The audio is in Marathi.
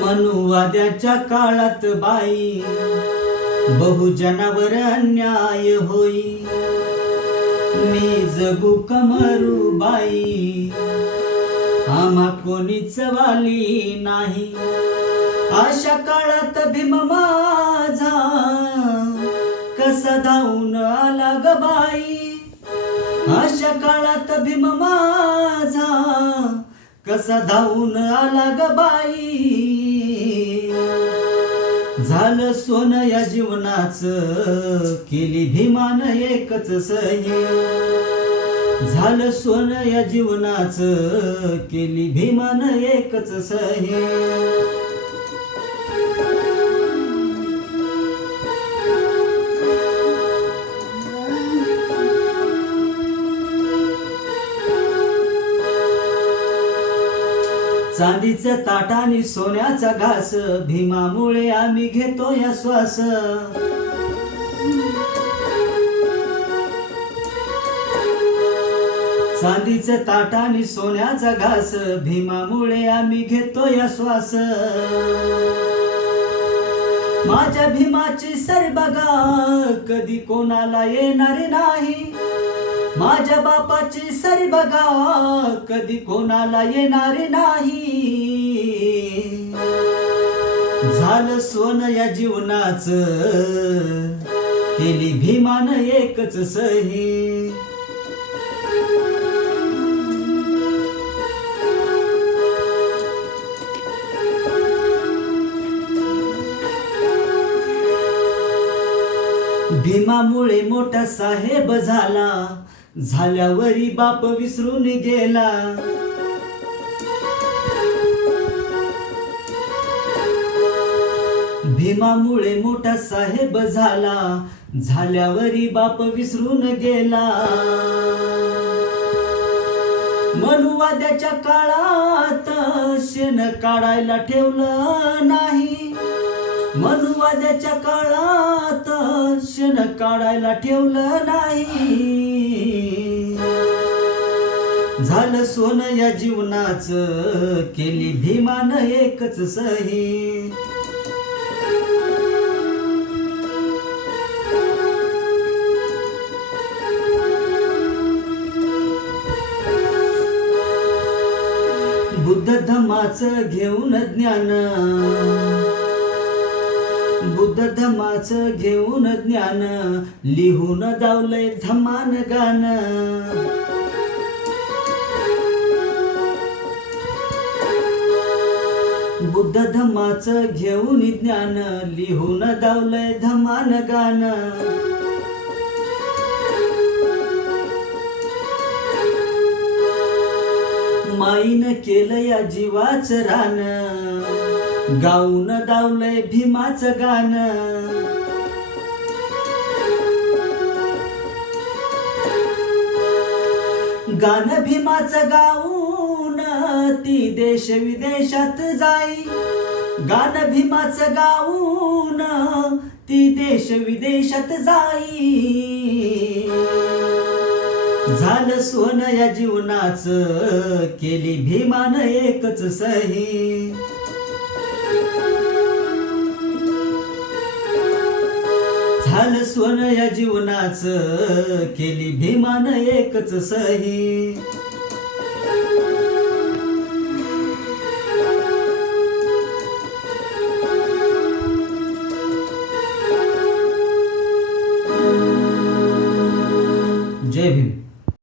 मनुवाद्याच्या काळात बाई बहुजनावर अन्याय होई. मी जगू कमरू बाई आम्हा कोणीच वाली नाही. अशा काळात भीम माझा कसा धावून आला ग बाई. अशा काळात भीम माझा कसा धावून आला ग बाई. झालं सोनं या जीवनाचं केली भीमान एकच सही. झालं सोनं या जीवनाचं केली भीमान एकच सही. चांदीचं ताट आणि सोन्याचा घास भीमामुळे आम्ही घेतो या श्वास. चांदीचं ताट आणि सोन्याचा घास भीमामुळे आम्ही घेतो या श्वास. माझ्या भीमाची सर बघा कधी कोणाला येणार नाही. माझ्या बापाची सरी बघा कधी कोणाला येणार नाही. झालं सोनं या जीवनाचं केली भीमान एकच सही. भीमामुळे मोठा साहेब झाला झाल्यावरी बाप विसरून गेला. भीमामुळे मोठा साहेब झाला झाल्यावरी बाप विसरून गेला. मनुवाद्याच्या काळात शेण काढायला ठेवलं नाही. मनुवाद्याच्या काळात शेण काढायला ठेवलं नाही. झालं सोनं या जीवनाचं केली भीमान एकच सही. बुद्ध धम्माचं घेऊन ज्ञान बुद्ध धम्माचं घेऊन ज्ञान लिहून दावलंय धम्मान गान. बुद्ध धम्माचं घेऊन ज्ञान लिहून दावलंय धम्मान गान. माईन केलं या जीवाचं रान गाऊन दावलंय भीमाचं गान. गान भीमाचं गाऊन ती देश विदेशात जाई. गान भीमाचं गाऊन ती देश विदेशात जाई. झालं सोनं या जीवनाचं केली भीमान एकच सही. झालं सोनं या जीवनाचं केली भीमान एकच सही. जय भीम.